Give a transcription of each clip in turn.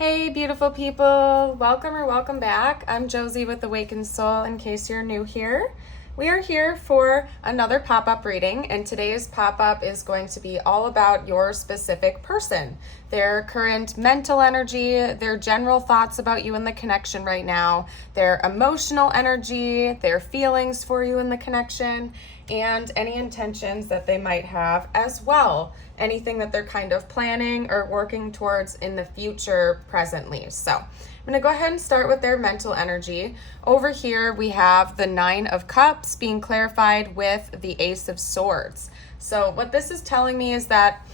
Hey, beautiful people. Welcome or welcome back. I'm Josie with Awakened Soul, in case you're new here. We are here for another pop-up reading, and today's pop-up is going to be all about your specific person, their current mental energy, their general thoughts about you and the connection right now, their emotional energy, their feelings for you and the connection, and any intentions that they might have as well. Anything that they're kind of planning or working towards in the future presently. So I'm going to go ahead and start with their mental energy. Over here we have the Nine of Cups being clarified with the Ace of Swords. So what this is telling me is that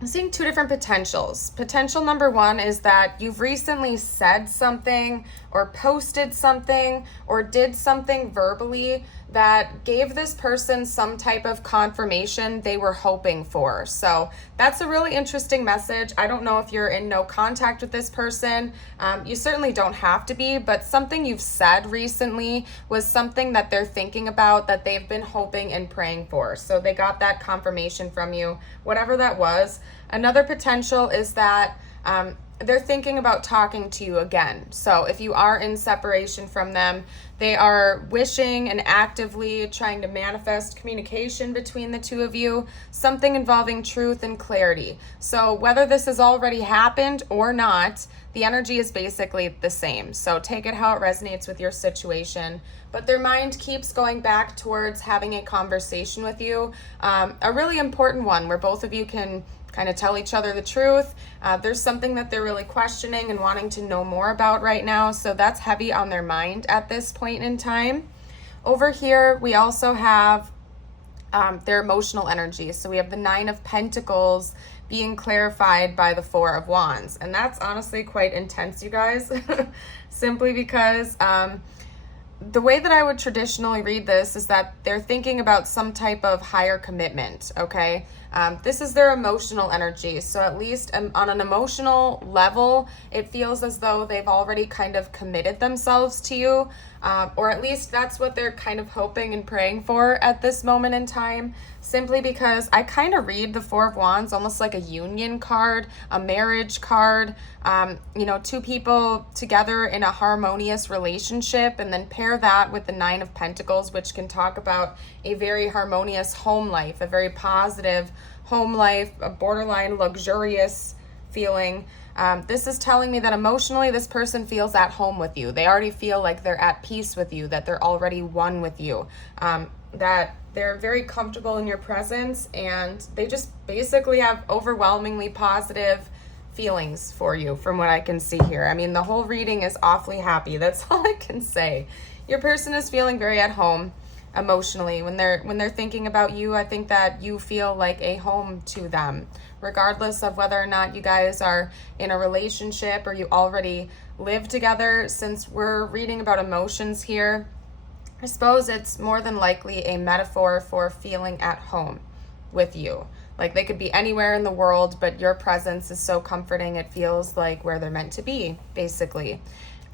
I'm seeing two different potentials. Potential number one is that you've recently said something or posted something or did something verbally that gave this person some type of confirmation they were hoping for. So that's a really interesting message. I don't know if you're in no contact with this person. You certainly don't have to be, but something you've said recently was something that they're thinking about, that they've been hoping and praying for. So they got that confirmation from you, whatever that was. Another potential is that they're thinking about talking to you again. So if you are in separation from them, they are wishing and actively trying to manifest communication between the two of you, something involving truth and clarity. So whether this has already happened or not, the energy is basically the same. So take it how it resonates with your situation. But their mind keeps going back towards having a conversation with you, a really important one where both of you can kind of tell each other the truth. There's something that they're really questioning and wanting to know more about right now. So that's heavy on their mind at this point in time. Over here, we also have their emotional energy. So we have the Nine of Pentacles being clarified by the Four of Wands. And that's honestly quite intense, you guys, simply because the way that I would traditionally read this is that they're thinking about some type of higher commitment, okay? This is their emotional energy. So at least on an emotional level, it feels as though they've already kind of committed themselves to you, or at least that's what they're kind of hoping and praying for at this moment in time, simply because I kind of read the Four of Wands almost like a union card, a marriage card, two people together in a harmonious relationship, and then pair that with the Nine of Pentacles, which can talk about a very harmonious home life, a very positive home life, a borderline luxurious feeling. This is telling me that emotionally this person feels at home with you. They already feel like they're at peace with you, that they're already one with you, that they're very comfortable in your presence, and they just basically have overwhelmingly positive feelings for you from what I can see here. I mean, the whole reading is awfully happy. That's all I can say. Your person is feeling very at home emotionally. When they're thinking about you, I think that you feel like a home to them, regardless of whether or not you guys are in a relationship or you already live together. Since we're reading about emotions here, I suppose it's more than likely a metaphor for feeling at home with you. Like they could be anywhere in the world, but your presence is so comforting, it feels like where they're meant to be, basically.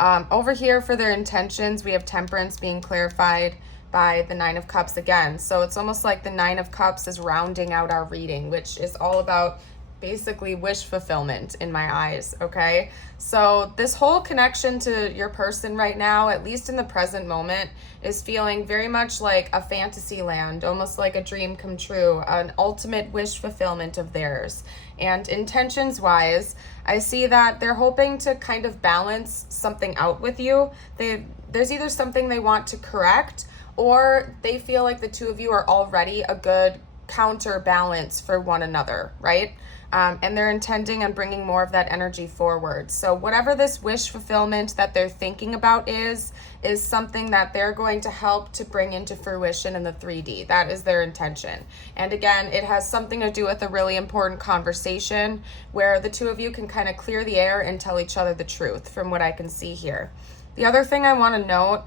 Over here for their intentions, we have Temperance being clarified by the Nine of Cups again. So it's almost like the Nine of Cups is rounding out our reading, which is all about basically wish fulfillment in my eyes, okay? So this whole connection to your person right now, at least in the present moment, is feeling very much like a fantasy land, almost like a dream come true, an ultimate wish fulfillment of theirs. And intentions wise, I see that they're hoping to kind of balance something out with you. There's either something they want to correct, or they feel like the two of you are already a good counterbalance for one another, right? And they're intending on bringing more of that energy forward. So whatever this wish fulfillment that they're thinking about is something that they're going to help to bring into fruition in the 3D. That is their intention. And again, it has something to do with a really important conversation where the two of you can kind of clear the air and tell each other the truth from what I can see here. The other thing I want to note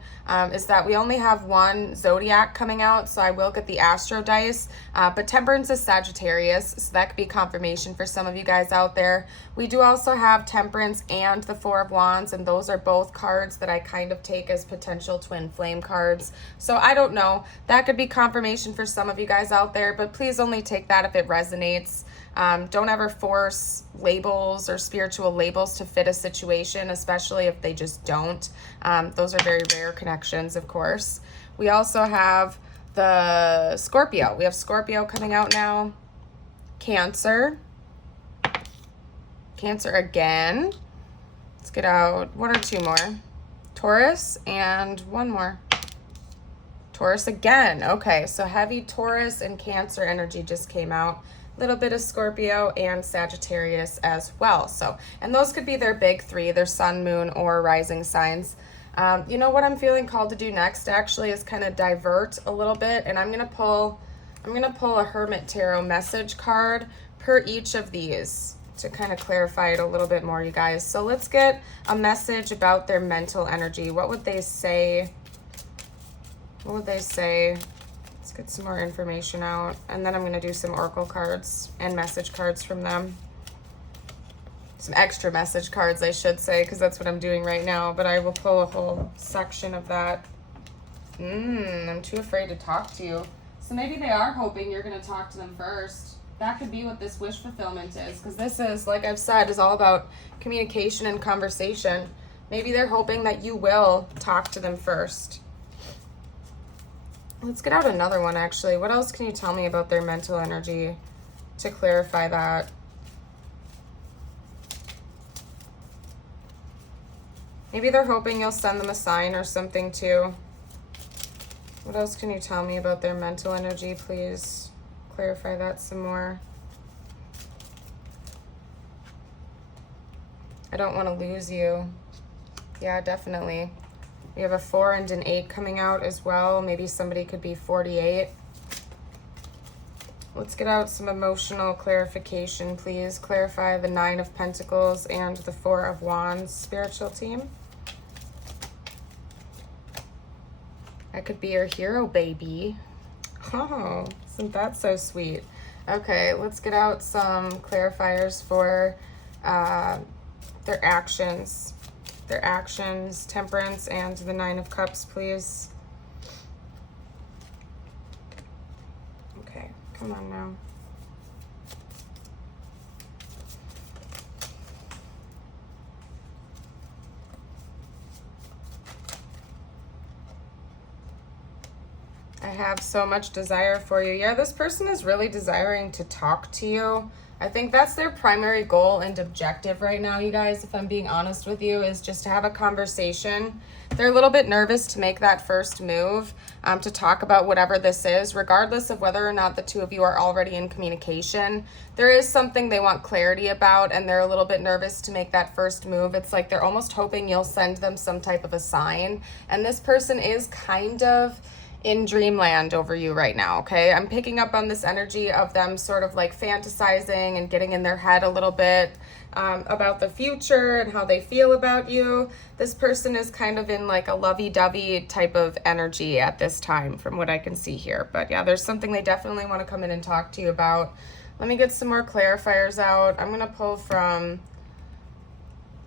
is that we only have one zodiac coming out, so I will get the Astro dice, but Temperance is Sagittarius, so that could be confirmation for some of you guys out there. We do also have Temperance and the Four of Wands, and those are both cards that I kind of take as potential twin flame cards. So I don't know. That could be confirmation for some of you guys out there, but please only take that if it resonates. Don't ever force labels or spiritual labels to fit a situation, especially if they just don't. Those are very rare connections, of course. We also have the Scorpio. We have Scorpio coming out now. Cancer. Cancer again. Let's get out one or two more. Taurus and one more. Taurus again. Okay, so heavy Taurus and Cancer energy just came out. Little bit of Scorpio and Sagittarius as well. So, and those could be their big three, their sun, moon, or rising signs. You know what I'm feeling called to do next actually is kind of divert a little bit, and I'm gonna pull a Hermit Tarot message card per each of these to kind of clarify it a little bit more, you guys. So let's get a message about their mental energy. What would they say? What would they say? Let's get some more information out, and then I'm going to do some oracle cards and message cards from them. Some extra message cards, I should say, because that's what I'm doing right now, but I will pull a whole section of that. I'm too afraid to talk to you. So maybe they are hoping you're going to talk to them first. That could be what this wish fulfillment is, because this is, like I've said, is all about communication and conversation. Maybe they're hoping that you will talk to them first. Let's get out another one, actually. What else can you tell me about their mental energy to clarify that? Maybe they're hoping you'll send them a sign or something, too. What else can you tell me about their mental energy, please? Clarify that some more. I don't want to lose you. Yeah, definitely. We have a 4 and an 8 coming out as well. Maybe somebody could be 48. Let's get out some emotional clarification, please. Clarify the 9 of Pentacles and the 4 of Wands, spiritual team. I could be your hero, baby. Oh, isn't that so sweet? Okay, let's get out some clarifiers for their actions. Their actions, Temperance, and the 9 of Cups, please. Okay, come on now. I have so much desire for you. Yeah, this person is really desiring to talk to you. I think that's their primary goal and objective right now, you guys, if I'm being honest with you, is just to have a conversation. They're a little bit nervous to make that first move, to talk about whatever this is, regardless of whether or not the two of you are already in communication. There is something they want clarity about, and they're a little bit nervous to make that first move. It's like they're almost hoping you'll send them some type of a sign. And this person is kind of in dreamland over you right now, okay? I'm picking up on this energy of them sort of like fantasizing and getting in their head a little bit about the future and how they feel about you. This person is kind of in like a lovey-dovey type of energy at this time from what I can see here. But yeah, there's something they definitely want to come in and talk to you about. Let me get some more clarifiers out. I'm going to pull from,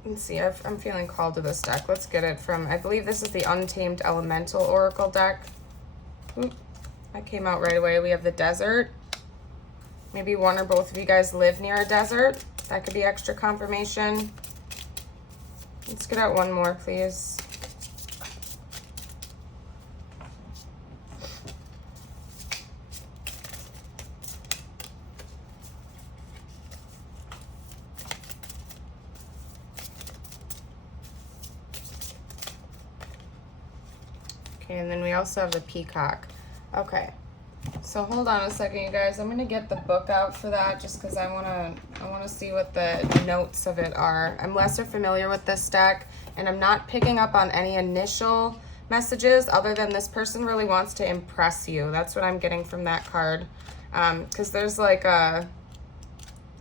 let's see, I'm feeling called to this deck. Let's get it from, I believe this is the Untamed Elemental Oracle deck. Oop, that came out right away. We have the Desert. Maybe one or both of you guys live near a desert. That could be extra confirmation. Let's get out one more, please. Okay, and then we also have the Peacock. Okay, so hold on a second, you guys. I'm gonna get the book out for that just because I wanna see what the notes of it are. I'm lesser familiar with this deck, and I'm not picking up on any initial messages other than this person really wants to impress you. That's what I'm getting from that card. Because there's like a,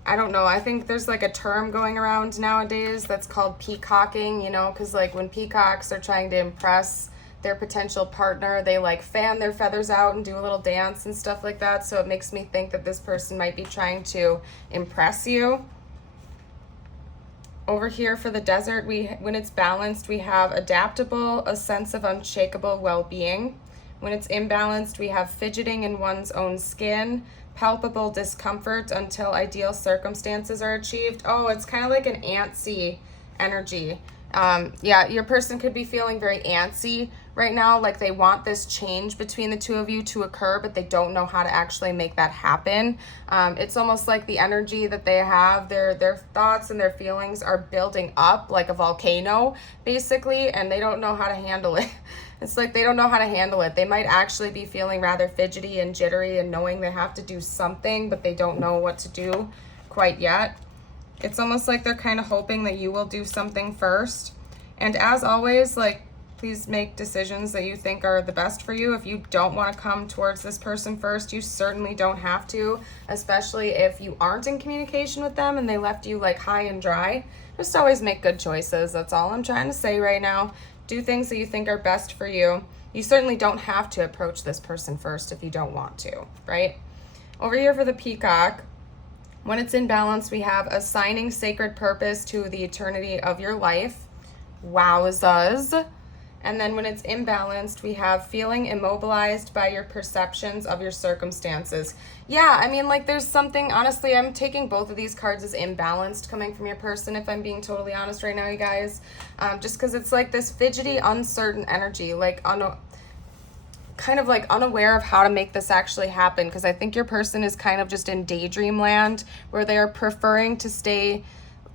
I don't know, I think there's like a term going around nowadays that's called peacocking, you know, because like when peacocks are trying to impress their potential partner, they like fan their feathers out and do a little dance and stuff like that. So it makes me think that this person might be trying to impress you. Over here for the Desert, when it's balanced, we have adaptable, a sense of unshakable well-being. When it's imbalanced, we have fidgeting in one's own skin, palpable discomfort until ideal circumstances are achieved. Oh, it's kind of like an antsy energy. Yeah, your person could be feeling very antsy right now, like they want this change between the two of you to occur, but they don't know how to actually make that happen. It's almost like the energy that they have, their thoughts and their feelings are building up like a volcano, basically, and they don't know how to handle it. It's like they don't know how to handle it. They might actually be feeling rather fidgety and jittery and knowing they have to do something, but they don't know what to do quite yet. It's almost like they're kind of hoping that you will do something first. And as always, like, please make decisions that you think are the best for you. If you don't want to come towards this person first, you certainly don't have to, especially if you aren't in communication with them and they left you like high and dry. Just always make good choices. That's all I'm trying to say right now. Do things that you think are best for you. You certainly don't have to approach this person first if you don't want to, right? Over here for the peacock, when it's in balance, we have assigning sacred purpose to the eternity of your life. Wowzers. And then when it's imbalanced, we have feeling immobilized by your perceptions of your circumstances. Yeah, I mean, like there's something, honestly, I'm taking both of these cards as imbalanced coming from your person, if I'm being totally honest right now, you guys. Just because it's like this fidgety, uncertain energy, like kind of like unaware of how to make this actually happen, because I think your person is kind of just in daydream land where they are preferring to stay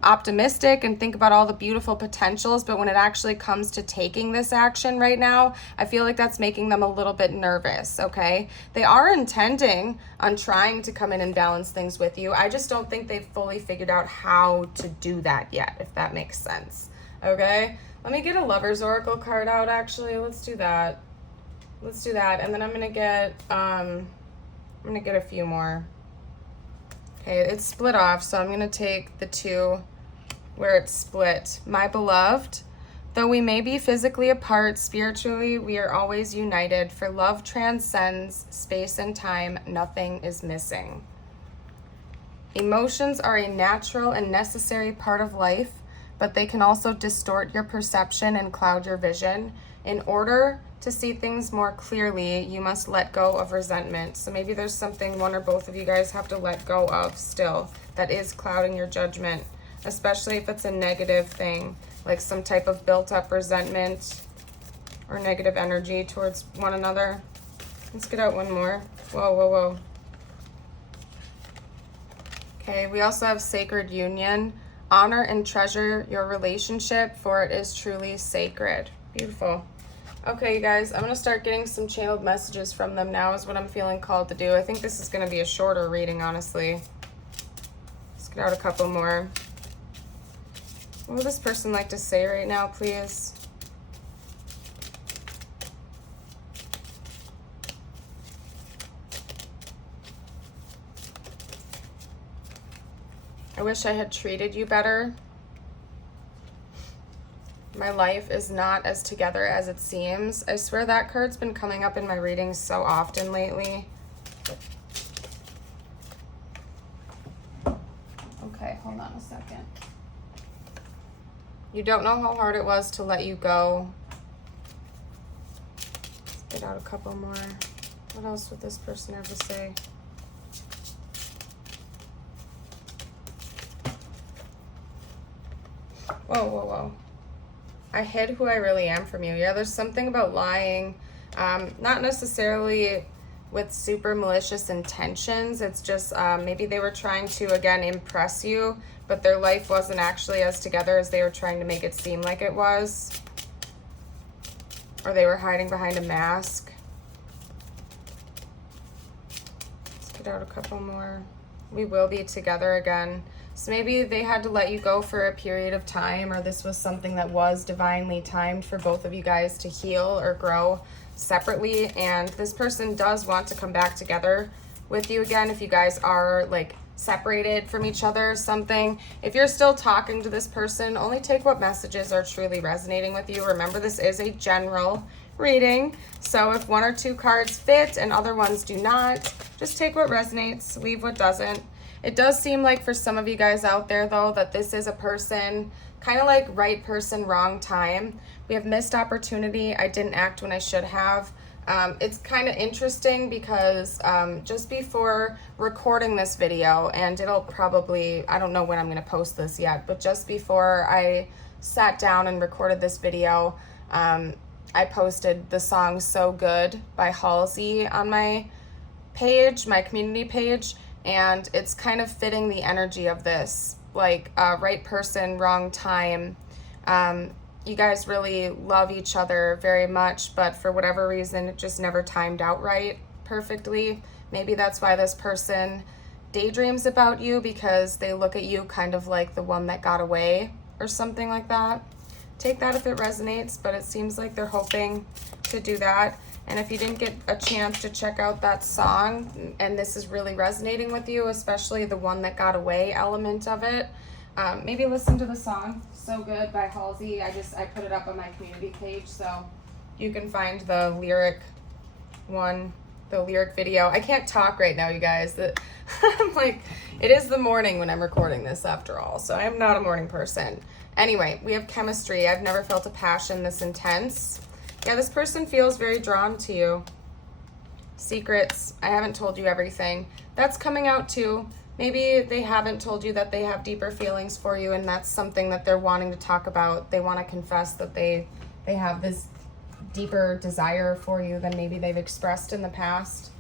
optimistic and think about all the beautiful potentials, but when it actually comes to taking this action right now, I feel like that's making them a little bit nervous, okay? They are intending on trying to come in and balance things with you. I just don't think they've fully figured out how to do that yet, if that makes sense, okay? Let me get a Lover's Oracle card out, actually. Let's do that. Let's do that, and then I'm gonna get a few more. Okay, it's split off, so I'm gonna take the two where it's split. My beloved, though we may be physically apart, spiritually we are always united, for love transcends space and time, nothing is missing. Emotions are a natural and necessary part of life, but they can also distort your perception and cloud your vision. In order to see things more clearly, you must let go of resentment. So maybe there's something one or both of you guys have to let go of still that is clouding your judgment, especially if it's a negative thing, like some type of built up resentment or negative energy towards one another. Let's get out one more. Whoa, whoa, whoa. Okay, we also have sacred union. Honor and treasure your relationship, for it is truly sacred. Beautiful. Okay, you guys, I'm going to start getting some channeled messages from them now is what I'm feeling called to do. I think this is going to be a shorter reading, honestly. Let's get out a couple more. What would this person like to say right now, please? I wish I had treated you better. My life is not as together as it seems. I swear that card's been coming up in my readings so often lately. Okay, hold on a second. You don't know how hard it was to let you go. Let's get out a couple more. What else would this person have to say? Whoa, whoa, whoa. I hid who I really am from you. Yeah, there's something about lying, not necessarily with super malicious intentions. It's just maybe they were trying to, again, impress you, but their life wasn't actually as together as they were trying to make it seem like it was. Or they were hiding behind a mask. Let's get out a couple more. We will be together again. So maybe they had to let you go for a period of time, or this was something that was divinely timed for both of you guys to heal or grow separately. And this person does want to come back together with you again if you guys are like separated from each other or something. If you're still talking to this person, only take what messages are truly resonating with you. Remember, this is a general reading, so if one or two cards fit and other ones do not, just take what resonates, leave what doesn't. It does seem like for some of you guys out there, though, that this is a person, kind of like right person, wrong time. We have missed opportunity. I didn't act when I should have. It's kind of interesting because just before recording this video, and it'll probably, I don't know when I'm going to post this yet, but just before I sat down and recorded this video, I posted the song So Good by Halsey on my page, my community page, and it's kind of fitting the energy of this, like right person, wrong time. You guys really love each other very much, but for whatever reason, it just never timed out right perfectly. Maybe that's why this person daydreams about you, because they look at you kind of like the one that got away or something like that. Take that if it resonates, but it seems like they're hoping to do that. And if you didn't get a chance to check out that song, and this is really resonating with you, especially the one that got away element of it, maybe listen to the song So Good by Halsey. I put it up on my community page, so you can find the lyric video. I can't talk right now, you guys. I'm like, it is the morning when I'm recording this after all, so I am not a morning person. Anyway, we have chemistry. I've never felt a passion this intense. Yeah, this person feels very drawn to you. Secrets. I haven't told you everything. That's coming out too. Maybe they haven't told you that they have deeper feelings for you, and that's something that they're wanting to talk about. They want to confess that they have this deeper desire for you than maybe they've expressed in the past,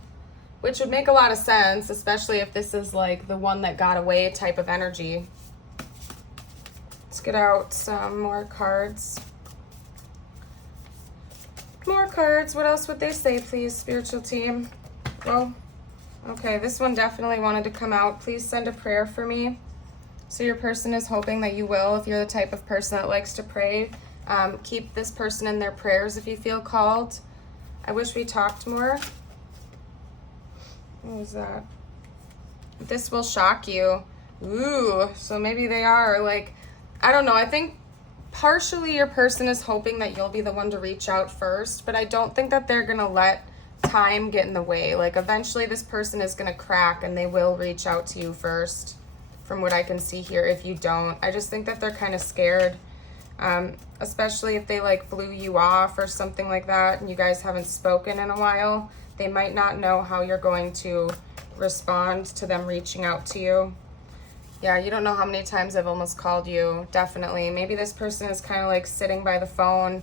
which would make a lot of sense, especially if this is like the one that got away type of energy. Let's get out some more cards. More cards. What else would they say, please, spiritual team? Well, okay, this one definitely wanted to come out. Please send a prayer for me. So your person is hoping that you will. If you're the type of person that likes to pray, keep this person in their prayers if you feel called. I wish we talked more. What was that? This will shock you. Ooh, so maybe they are like, I don't know. I think partially your person is hoping that you'll be the one to reach out first, but I don't think that they're going to let time get in the way. Like eventually this person is going to crack and they will reach out to you first, from what I can see here. If you don't, I just think that they're kind of scared, especially if they like blew you off or something like that and you guys haven't spoken in a while. They might not know how you're going to respond to them reaching out to you. Yeah, you don't know how many times I've almost called you. Definitely. Maybe this person is kind of like sitting by the phone,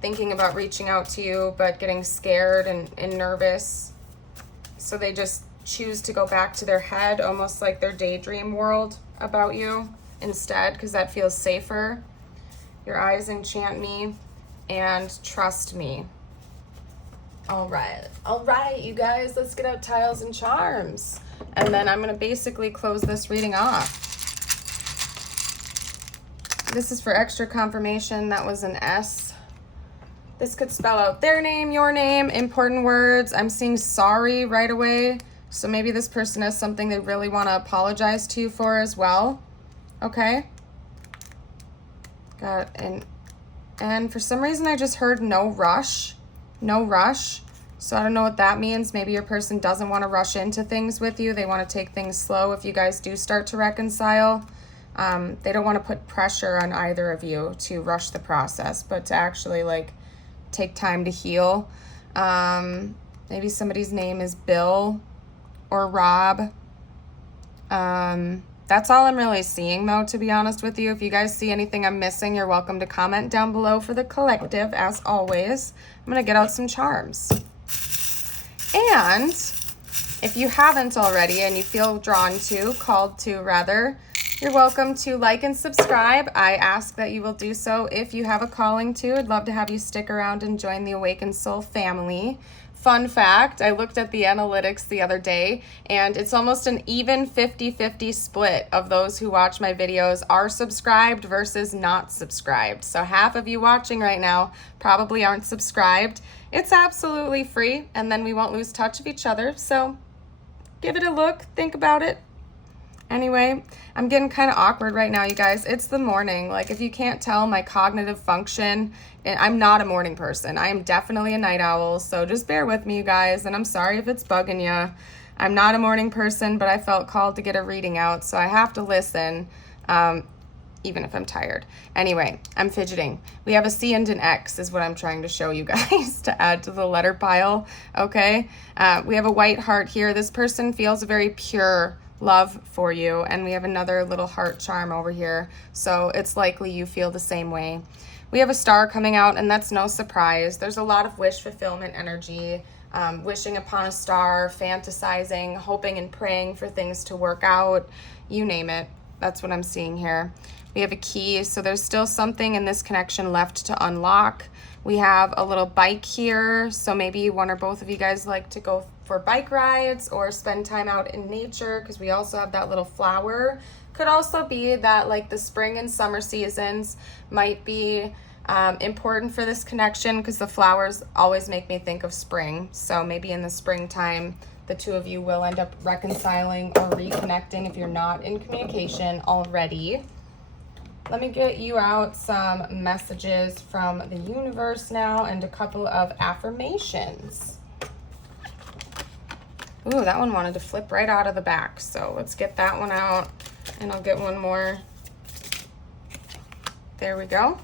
thinking about reaching out to you, but getting scared and nervous. So they just choose to go back to their head, almost like their daydream world about you instead, because that feels safer. Your eyes enchant me and trust me. All right, you guys, let's get out tiles and charms. And then I'm going to basically close this reading off. This is for extra confirmation. That was an S. This could spell out their name, your name, important words. I'm seeing sorry right away. So maybe this person has something they really want to apologize to you for as well. Okay. Got it. And for some reason I just heard no rush. No rush. So I don't know what that means. Maybe your person doesn't want to rush into things with you. They want to take things slow if you guys do start to reconcile. They don't want to put pressure on either of you to rush the process, but to actually like take time to heal. Maybe somebody's name is Bill or Rob. That's all I'm really seeing though, to be honest with you. If you guys see anything I'm missing, you're welcome to comment down below for the collective, as always. I'm going to get out some charms. And if you haven't already and you feel drawn to, called to rather, you're welcome to like and subscribe. I ask that you will do so if you have a calling to. I'd love to have you stick around and join the Awakened Soul family. Fun fact, I looked at the analytics the other day, and it's almost an even 50-50 split of those who watch my videos are subscribed versus not subscribed. So half of you watching right now probably aren't subscribed. It's absolutely free, and then we won't lose touch of each other. So give it a look, think about it. Anyway, I'm getting kind of awkward right now, you guys. It's the morning. Like, if you can't tell my cognitive function, I'm not a morning person. I am definitely a night owl, so just bear with me, you guys, and I'm sorry if it's bugging you. I'm not a morning person, but I felt called to get a reading out, so I have to listen. even if I'm tired. Anyway, I'm fidgeting. We have a C and an X is what I'm trying to show you guys to add to the letter pile, okay? We have a white heart here. This person feels a very pure love for you, and we have another little heart charm over here, so it's likely you feel the same way. We have a star coming out, and that's no surprise. There's a lot of wish fulfillment energy, wishing upon a star, fantasizing, hoping and praying for things to work out, you name it. That's what I'm seeing here. We have a key, so there's still something in this connection left to unlock. We have a little bike here, so maybe one or both of you guys like to go for bike rides or spend time out in nature, because we also have that little flower. Could also be that like the spring and summer seasons might be important for this connection, because the flowers always make me think of spring. So maybe in the springtime, the two of you will end up reconciling or reconnecting if you're not in communication already. Let me get you out some messages from the universe now and a couple of affirmations. Ooh, that one wanted to flip right out of the back. So let's get that one out, and I'll get one more. There we go.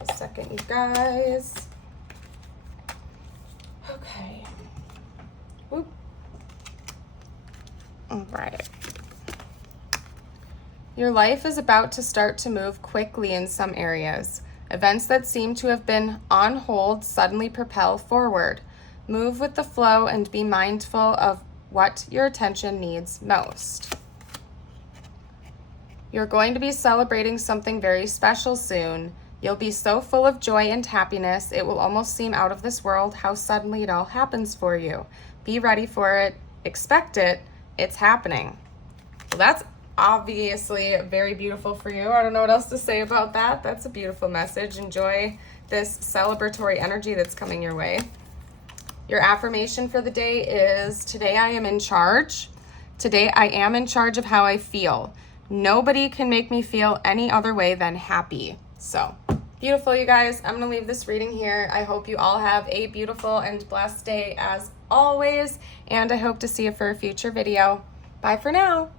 A second, you guys. Okay. Whoop. All right. Your life is about to start to move quickly in some areas. Events that seem to have been on hold suddenly propel forward. Move with the flow and be mindful of what your attention needs most. You're going to be celebrating something very special soon. You'll be so full of joy and happiness, it will almost seem out of this world how suddenly it all happens for you. Be ready for it. Expect it. It's happening. Well, that's obviously very beautiful for you. I don't know what else to say about that. That's a beautiful message. Enjoy this celebratory energy that's coming your way. Your affirmation for the day is, today I am in charge. Today I am in charge of how I feel. Nobody can make me feel any other way than happy. So beautiful, you guys. I'm going to leave this reading here. I hope you all have a beautiful and blessed day as always, and I hope to see you for a future video. Bye for now.